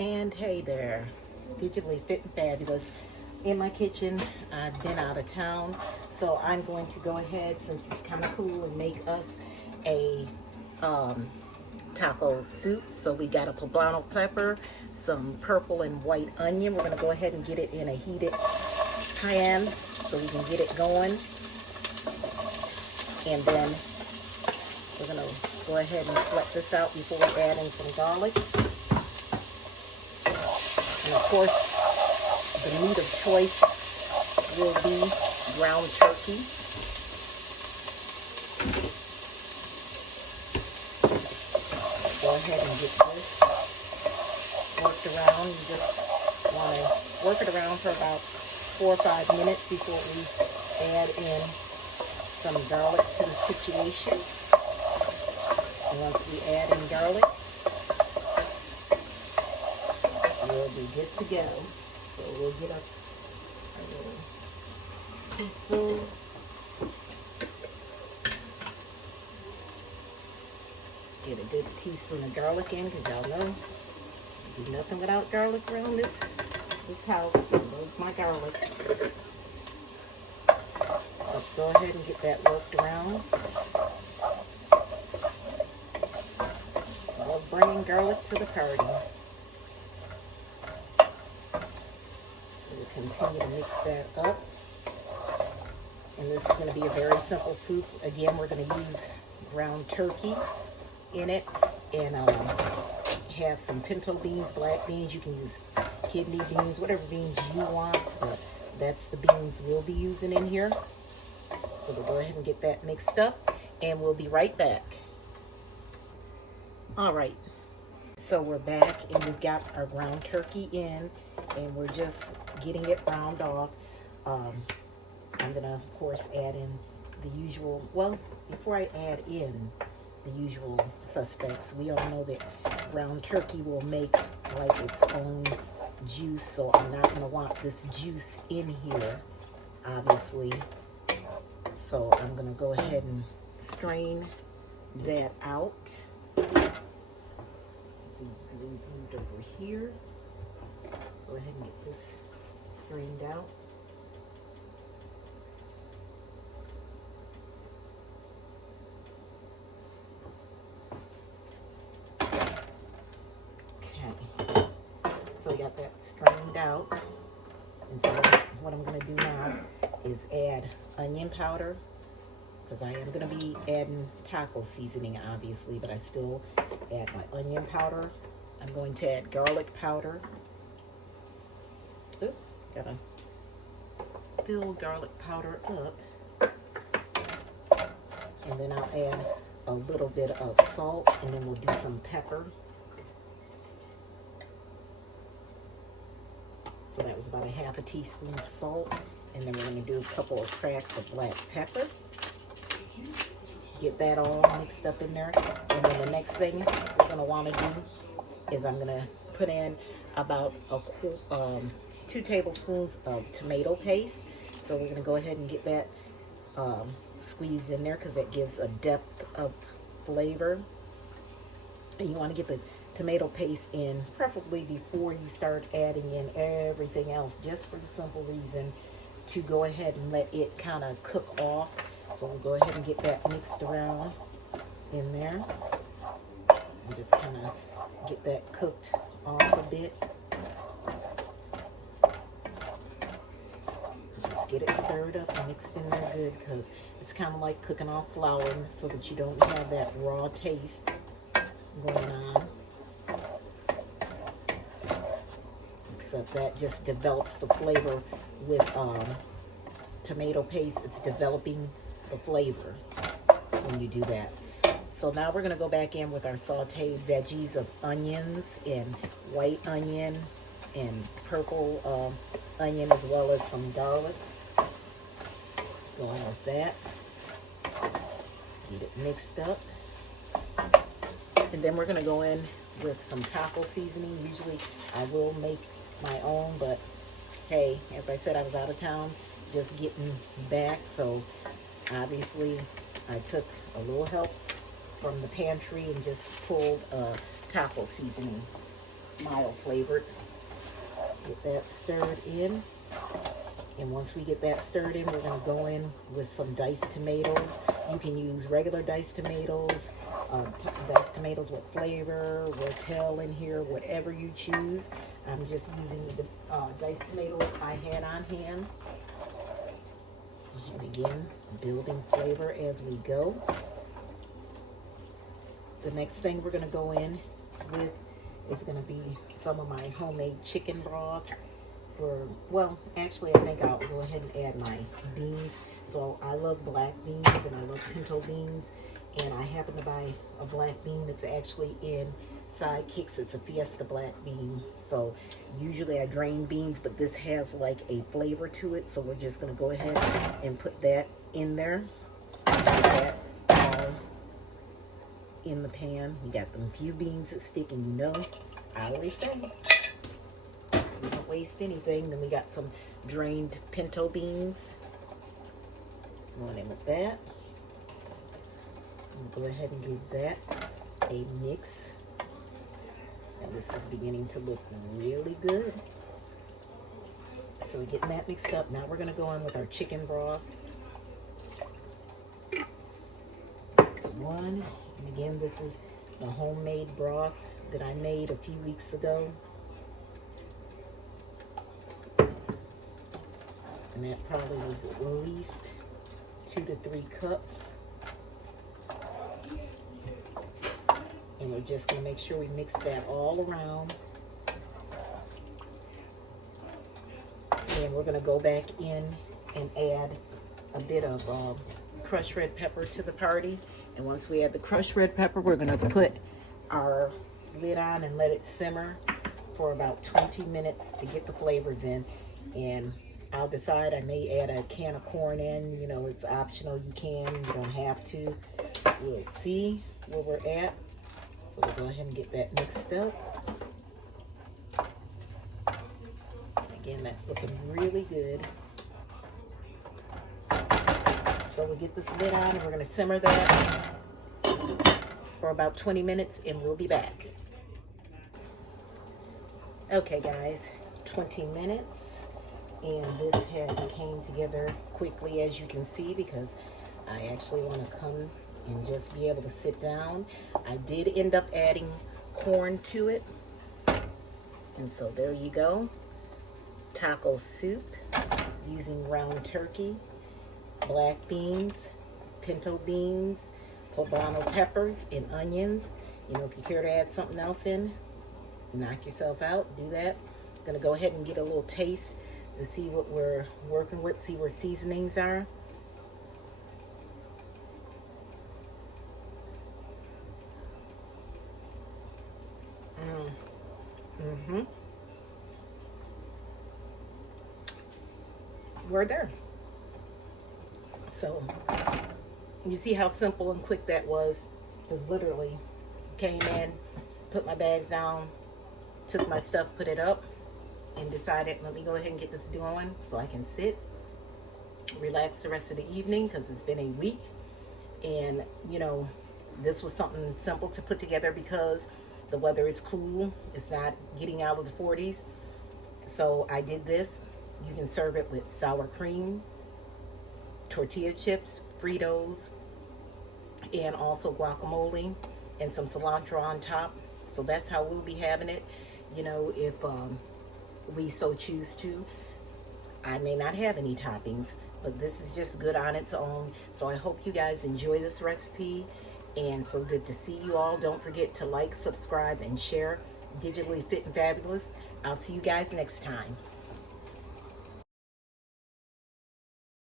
And hey there, Digitally Fit and Fabulous. In my kitchen, I've been out of town, so I'm going to go ahead, since it's kind of cool, and make us a taco soup. So we got a poblano pepper, some purple and white onion. We're going to go ahead and get it in a heated pan so we can get it going. And then we're going to go ahead and sweat this out before we add in some garlic. And of course, the meat of choice will be ground turkey. Go ahead and get this worked around. You just want to work it around for about 4 or 5 minutes before we add in some garlic to the situation. And once we add in garlic, we'll be good to go. So we'll get a little teaspoon. Get a good teaspoon of garlic in, because y'all know you do nothing without garlic around this house. So there's my garlic. Let's go ahead and get that worked around. I love bringing garlic to the party. Continue to mix that up. And this is going to be a very simple soup. Again, we're going to use ground turkey in it, and have some pinto beans, black beans. You can use kidney beans, whatever beans you want, but that's the beans we'll be using in here. So we'll go ahead and get that mixed up, and we'll be right back. All right. So we're back, and we've got our ground turkey in, and we're just getting it browned off. I'm gonna, of course, add in the usual, well, before I add in the usual suspects, we all know that ground turkey will make like its own juice, so I'm not gonna want this juice in here, obviously. So I'm gonna go ahead and strain that out. These blues moved over here. Go ahead and get this strained out. Okay. So we got that strained out. And so what I'm going to do now is add onion powder, because I am going to be adding taco seasoning, obviously, but I still add my onion powder. I'm going to add garlic powder. Oops, gotta fill garlic powder up. And then I'll add a little bit of salt, and then we'll do some pepper. So that was about a half a teaspoon of salt. And then we're going to do a couple of cracks of black pepper. Get that all mixed up in there. And then the next thing we're going to want to do is I'm going to put in about 2 tablespoons of tomato paste. So we're going to go ahead and get that squeezed in there, because that gives a depth of flavor. And you want to get the tomato paste in preferably before you start adding in everything else, just for the simple reason to go ahead and let it kind of cook off. So we'll go ahead and get that mixed around in there and just kind of get that cooked off a bit. Just get it stirred up and mixed in there good, because it's kind of like cooking off flour, so that you don't have that raw taste going on. Except that just develops the flavor with tomato paste. It's developing the flavor when you do that. So now we're going to go back in with our sauteed veggies of onions and white onion and purple onion, as well as some garlic. Going with that. Get it mixed up. And then we're going to go in with some taco seasoning. Usually I will make my own, but hey, as I said, I was out of town just getting back, so obviously I took a little help from the pantry and just pulled taco seasoning. mild flavored. Get that stirred in. And once we get that stirred in, we're going to go in with some diced tomatoes. You can use regular diced tomatoes, diced tomatoes with flavor, rotel in here, whatever you choose. I'm just using the diced tomatoes I had on hand. And again, building flavor as we go. The next thing we're going to go in with is going to be some of my homemade chicken broth. Well, actually, I think I'll go ahead and add my beans. So I love black beans and I love pinto beans. And I happen to buy a black bean that's actually in Sidekicks. It's a Fiesta black bean. So usually I drain beans, but this has like a flavor to it. So we're just going to go ahead and put that in there. Put that all in the pan. We got them few beans that stick, and you know, I always say, we don't waste anything. Then we got some drained pinto beans. Going in with that. Go ahead and give that a mix. And this is beginning to look really good. So we're getting that mixed up. Now we're going to go in with our chicken broth. One. And again, this is the homemade broth that I made a few weeks ago. And that probably was at least 2 to 3 cups. And we're just going to make sure we mix that all around. And we're going to go back in and add a bit of crushed red pepper to the party. And once we add the crushed red pepper, we're going to put our lid on and let it simmer for about 20 minutes to get the flavors in. And I'll decide, I may add a can of corn in. You know, it's optional. You can, you don't have to. We'll see where we're at. So we'll go ahead and get that mixed up. And again, that's looking really good. So we'll get this lid on and we're going to simmer that for about 20 minutes and we'll be back. Okay guys, 20 minutes, and this has came together quickly, as you can see, because I actually want to come and just be able to sit down. I did end up adding corn to it. And so there you go. Taco soup using ground turkey, black beans, pinto beans, poblano peppers, and onions. You know, if you care to add something else in, knock yourself out, do that. I'm gonna go ahead and get a little taste to see what we're working with, see where seasonings are. We're there. So you see how simple and quick that was. Just literally came in, put my bags down, took my stuff, put it up, and decided, let me go ahead and get this going so I can sit, relax the rest of the evening, because it's been a week. And you know, this was something simple to put together because the weather is cool. It's not getting out of the 40s. So I did this. You can serve it with sour cream, tortilla chips, Fritos, and also guacamole and some cilantro on top. So that's how we'll be having it. You know, if we so choose to. I may not have any toppings, but this is just good on its own. So I hope you guys enjoy this recipe. And so good to see you all. Don't forget to like, subscribe, and share Digitally Fit and Fabulous. I'll see you guys next time.